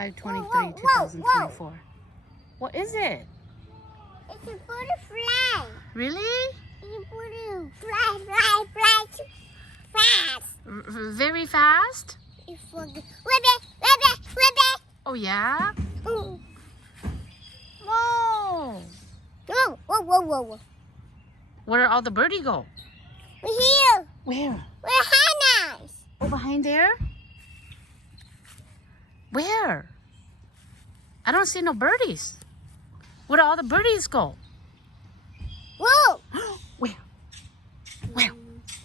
5/23/2024. What is it? It's a butterfly. Really? It's a butterfly, fly too fast. Very fast? It's for the rabbit. Oh, yeah? Ooh. Whoa! Whoa. Where all the birdie go? We're here. Where? We're hyenas. Oh, behind there? Where? I don't see no birdies. Where do all the birdies go? Whoa. Where?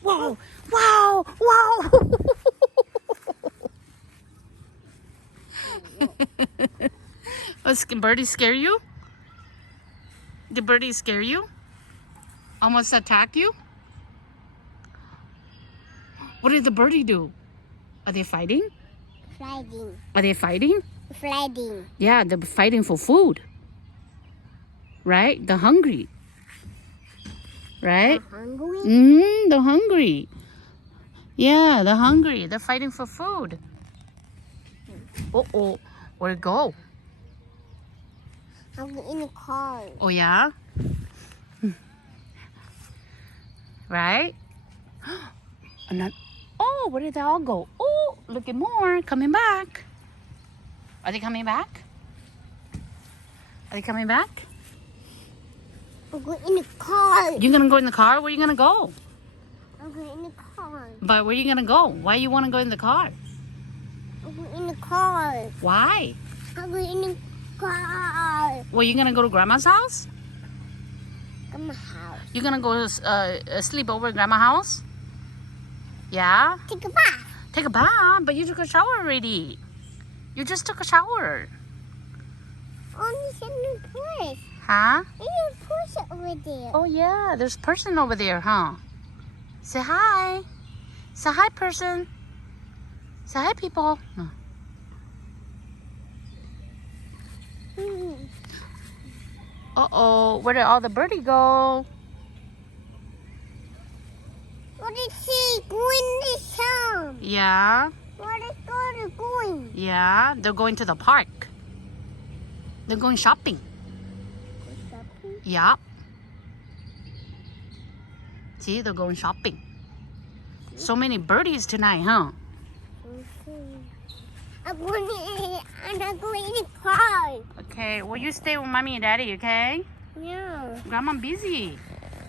Whoa! Wow! Birdies scare you? Did birdies scare you? Almost attack you? What did the birdie do? Are they fighting? Fighting. Are they fighting? Fighting. Yeah, they're fighting for food. Right? They're hungry. Right? Hungry? They're hungry. Yeah, they're hungry. They're fighting for food. Uh-oh. Where'd it go? I'm in the car. Oh, yeah? Right? Oh, where did they all go? Oh, look at more. Coming back. Are they coming back? Are they coming back? I'm going in the car. You're going to go in the car? Where are you going to go? I'm going in the car. But where are you going to go? Why you want to go in the car? I'm going in the car. Why? I'm going in the car. Well, you going to go to Grandma's house? Grandma's house. You're going to go sleep over at Grandma's house? Yeah? Take a bath. Take a bath? But you took a shower already. You just took a shower. Only in the place. Huh? There's a person over there. Oh, yeah. There's a person over there, huh? Say hi. Say hi, person. Say hi, people. No. Uh-oh. Where did all the birdie go? What is he going this time? Yeah. Where is they going? Yeah. They're going to the park. They're going shopping. Yeah. See, they're going shopping. So many birdies tonight, huh? I'm going in the car. Okay, well, you stay with Mommy and Daddy, okay? No. Grandma busy.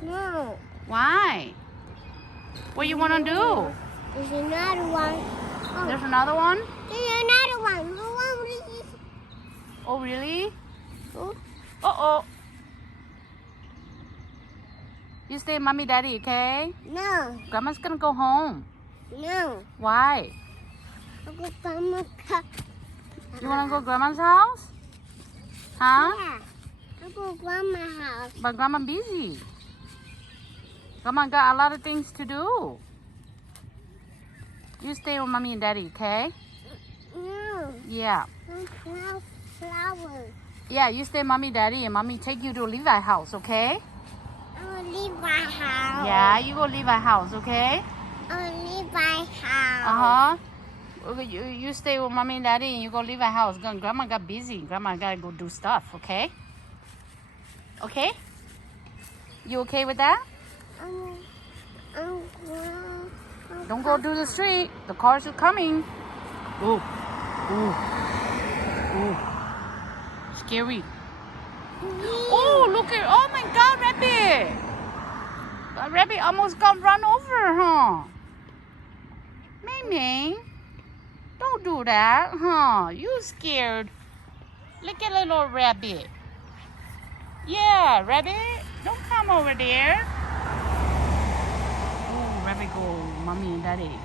No. Why? What you want to do? There's another one. There's another one? There's another one. Oh, really? Oh. Uh-oh. You stay with Mommy, Daddy, okay? No. Grandma's gonna go home. No. Why? I'll go Grandma's house. You wanna go Grandma's house? Huh? Yeah. I'll go Grandma's house. But Grandma busy. Grandma got a lot of things to do. You stay with Mommy and Daddy, okay? No. Yeah. I'm flowers. Yeah, you stay with Mommy, Daddy, and Mommy take you to Levi's house, okay? I will leave my house. Yeah, you go Levi's house, okay? I will leave my house. Uh-huh. You stay with Mommy and Daddy and you go Levi's house. Grandma got busy. Grandma gotta go do stuff, okay? Okay? You okay with that? Don't go to the street. The cars are coming. Ooh. Ooh. Ooh. Scary. Oh, look at, oh my God, Rabbit. Rabbit almost got run over, huh? Mei, don't do that, huh? You scared. Look at little Rabbit. Yeah, Rabbit, don't come over there. Oh, Rabbit go, Mommy and Daddy.